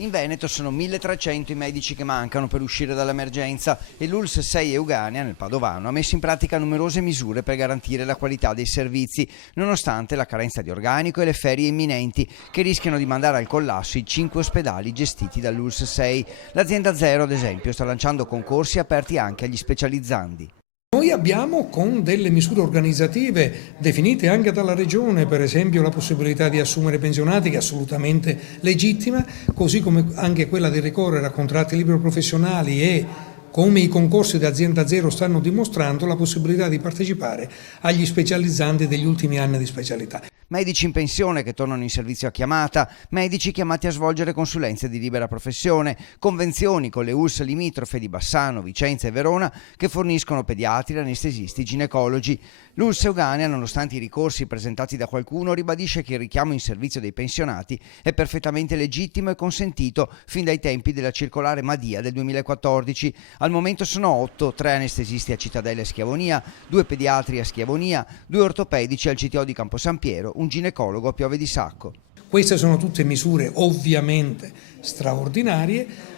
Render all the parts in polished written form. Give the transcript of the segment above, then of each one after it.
In Veneto sono 1.300 i medici che mancano per uscire dall'emergenza e l'ULSS 6 Euganea, nel Padovano, ha messo in pratica numerose misure per garantire la qualità dei servizi, nonostante la carenza di organico e le ferie imminenti che rischiano di mandare al collasso i 5 ospedali gestiti dall'ULSS 6. L'azienda Zero, ad esempio, sta lanciando concorsi aperti anche agli specializzandi. Noi abbiamo, con delle misure organizzative definite anche dalla Regione, per esempio la possibilità di assumere pensionati, che è assolutamente legittima, così come anche quella di ricorrere a contratti libero professionali e, come i concorsi di Azienda Zero stanno dimostrando, la possibilità di partecipare agli specializzandi degli ultimi anni di specialità. Medici in pensione che tornano in servizio a chiamata, medici chiamati a svolgere consulenze di libera professione, convenzioni con le ULSS limitrofe di Bassano, Vicenza e Verona che forniscono pediatri, anestesisti, ginecologi. L'ULSS Euganea, nonostante i ricorsi presentati da qualcuno, ribadisce che il richiamo in servizio dei pensionati è perfettamente legittimo e consentito fin dai tempi della circolare Madia del 2014. Al momento sono 8, 3 anestesisti a Cittadella e Schiavonia, 2 pediatri a Schiavonia, 2 ortopedici al CTO di Campo San Piero, un ginecologo a Piove di Sacco. Queste sono tutte misure ovviamente straordinarie,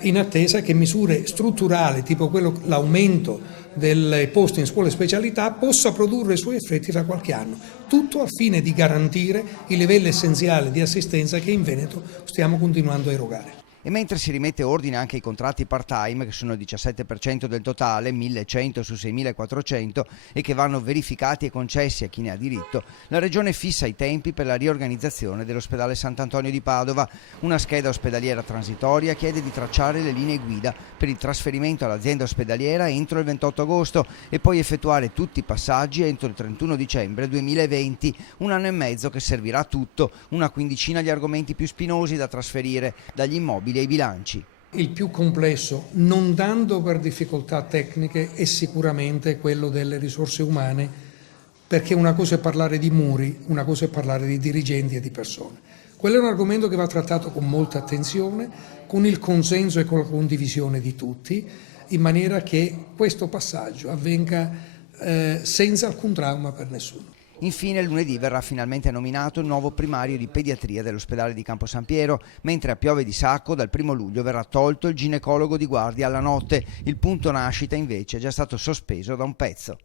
in attesa che misure strutturali, tipo l'aumento dei posti in scuole specialità, possa produrre i suoi effetti tra qualche anno. Tutto al fine di garantire i livelli essenziali di assistenza che in Veneto stiamo continuando a erogare. E mentre si rimette ordine anche ai contratti part-time, che sono il 17% del totale, 1.100 su 6.400, e che vanno verificati e concessi a chi ne ha diritto, la Regione fissa i tempi per la riorganizzazione dell'ospedale Sant'Antonio di Padova. Una scheda ospedaliera transitoria chiede di tracciare le linee guida per il trasferimento all'azienda ospedaliera entro il 28 agosto e poi effettuare tutti i passaggi entro il 31 dicembre 2020, un anno e mezzo che servirà a tutto, una quindicina gli argomenti più spinosi da trasferire, dagli immobili ai bilanci. Il più complesso, non tanto per difficoltà tecniche, è sicuramente quello delle risorse umane, perché una cosa è parlare di muri, una cosa è parlare di dirigenti e di persone. Quello è un argomento che va trattato con molta attenzione, con il consenso e con la condivisione di tutti, in maniera che questo passaggio avvenga senza alcun trauma per nessuno. Infine lunedì verrà finalmente nominato il nuovo primario di pediatria dell'ospedale di Campo San Piero, mentre a Piove di Sacco dal 1 luglio verrà tolto il ginecologo di guardia alla notte. Il punto nascita invece è già stato sospeso da un pezzo.